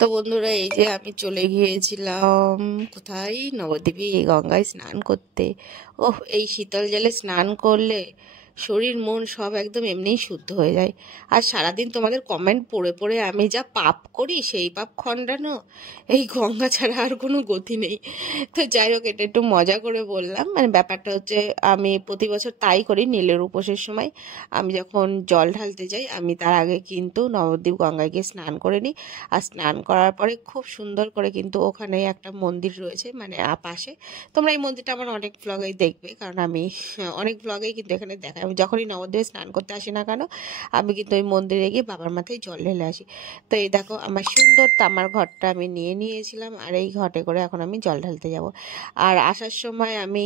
তো বন্ধুরা, এই যে আমি চলে গিয়েছিলাম কোথায়, নবদ্বীপে গঙ্গায় স্নান করতে। ওহ, এই শীতল জলে স্নান করলে শরীর মন সব একদম এমনিই শুদ্ধ হয়ে যায়। আর সারাদিন তোমাদের কমেন্ট পড়ে পড়ে আমি যা পাপ করি, সেই পাপ খণ্ডানো এই গঙ্গা ছাড়া আর কোনো গতি নেই। তো যাই হোক, এটা একটু মজা করে বললাম। মানে ব্যাপারটা হচ্ছে, আমি প্রতি বছর তাই করি। নীলের উপোসের সময় আমি যখন জল ঢালতে যাই, আমি তার আগে কিন্তু নবদ্বীপ গঙ্গায় গিয়ে স্নান করে নিই। আর স্নান করার পরে খুব সুন্দর করে কিন্তু ওখানে একটা মন্দির রয়েছে, মানে পাশে। তোমরা এই মন্দিরটা আমার অনেক ব্লগেই দেখবে, কারণ আমি অনেক ব্লগেই কিন্তু এখানে দেখাই। আমি যখনই নবদ্বীপে স্নান করতে আসি না কেন, আমি কিন্তু ওই মন্দিরে গিয়ে বাবার মাথায় জল ঢেলে আসি। তো এই দেখো, আমার সুন্দর তামার ঘটটা আমি নিয়ে নিয়েছিলাম, আর এই ঘটে করে এখন আমি জল ঢালতে যাব। আর আসার সময় আমি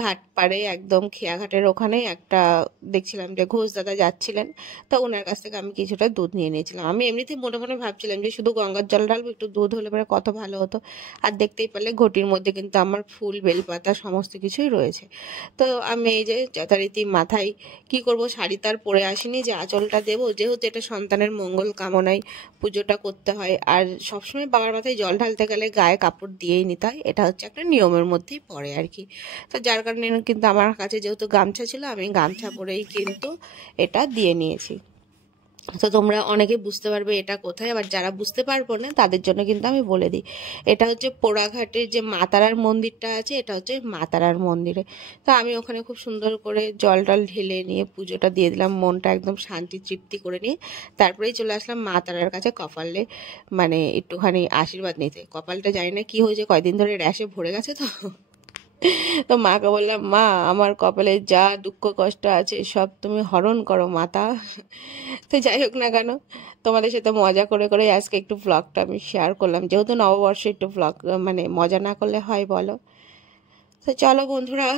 ঘাট পাড়ে একদম খেয়াঘাটের ওখানে একটা দেখছিলাম যে ঘোষ দাদা যাচ্ছিলেন। তা ওনার কাছ থেকে আমি কিছুটা দুধ নিয়ে নিয়েছিলাম। আমি এমনিতেই মনে মনে ভাবছিলাম যে শুধু গঙ্গার জল ঢালবো, একটু দুধ হলে পরে কত ভালো হতো। আর দেখতেই পারলে ঘটির মধ্যে কিন্তু আমার ফুল, বেলপাতা সমস্ত কিছুই রয়েছে। তো আমি এই যে যথারীতি মাথায় কি করব, শাড়ি তার পরে আসিনি যে আঁচলটা দেবো, যেহেতু এটা সন্তানের মঙ্গল কামনায় পুজোটা করতে হয়। আর সবসময় বাবার মাথায় জল ঢালতে গেলে গায়ে কাপড় দিয়েই নিতে হয়, এটা হচ্ছে একটা নিয়মের মধ্যেই পড়ে আর কি। তো যার কারণে কিন্তু আমার কাছে যেহেতু গামছা ছিল, আমি গামছা পরেই কিন্তু এটা দিয়ে নিয়েছি। তো তোমরা অনেকে বুঝতে পারবে এটা কোথায়, আবার যারা বুঝতে পারবো না তাদের জন্য কিন্তু আমি বলে দিই, এটা হচ্ছে পোড়াঘাটের যে মা তারার মন্দিরটা আছে, এটা হচ্ছে মা তারার মন্দিরে। তো আমি ওখানে খুব সুন্দর করে জল টল ঢেলে নিয়ে পুজোটা দিয়ে দিলাম, মনটা একদম শান্তি তৃপ্তি করে নিয়ে তারপরেই চলে আসলাম মা তারার কাছে কপালে, মানে একটুখানি আশীর্বাদ নিতে। কপালটা জানি না কি হয়েছে, কয়দিন ধরে র্যাশে ভরে গেছে। তো তো মাকে বললাম, মা আমার কপালে যা দুঃখ কষ্ট আছে সব তুমি হরণ করো মাতা। তো যাই হোক না কেন, তোমাদের সাথে মজা করে করে আজকে একটু ব্লগটা আমি শেয়ার করলাম, যেহেতু নববর্ষে একটু ব্লগ মানে মজা না করলে হয় বলো। তো চলো বন্ধুরা,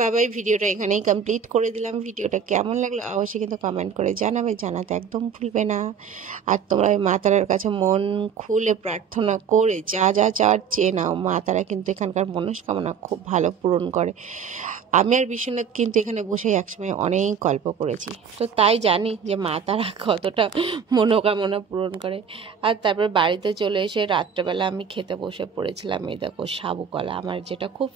বাবাই, ভিডিওটা এখানেই কমপ্লিট করে দিলাম। ভিডিওটা কেমন লাগলো অবশ্যই কিন্তু কমেন্ট করে জানাবে, জানাতে একদম ভুলবে না। আর তোমরা ওই মা তারার কাছে মন খুলে প্রার্থনা করে যা যা চাওয়ার চেয়ে নাও, মা তারা কিন্তু এখানকার মনস্কামনা খুব ভালো পূরণ করে। আমি আর বিশ্বনাথ কিন্তু এখানে বসে একসময় অনেক গল্প করেছি, তো তাই জানি যে মা তারা কতটা মনোকামনা পূরণ করে। আর তারপর বাড়িতে চলে এসে রাত্রেবেলা আমি খেতে বসে পড়েছিলাম, এই দেখো সাবু কলা, আমার যেটা খুব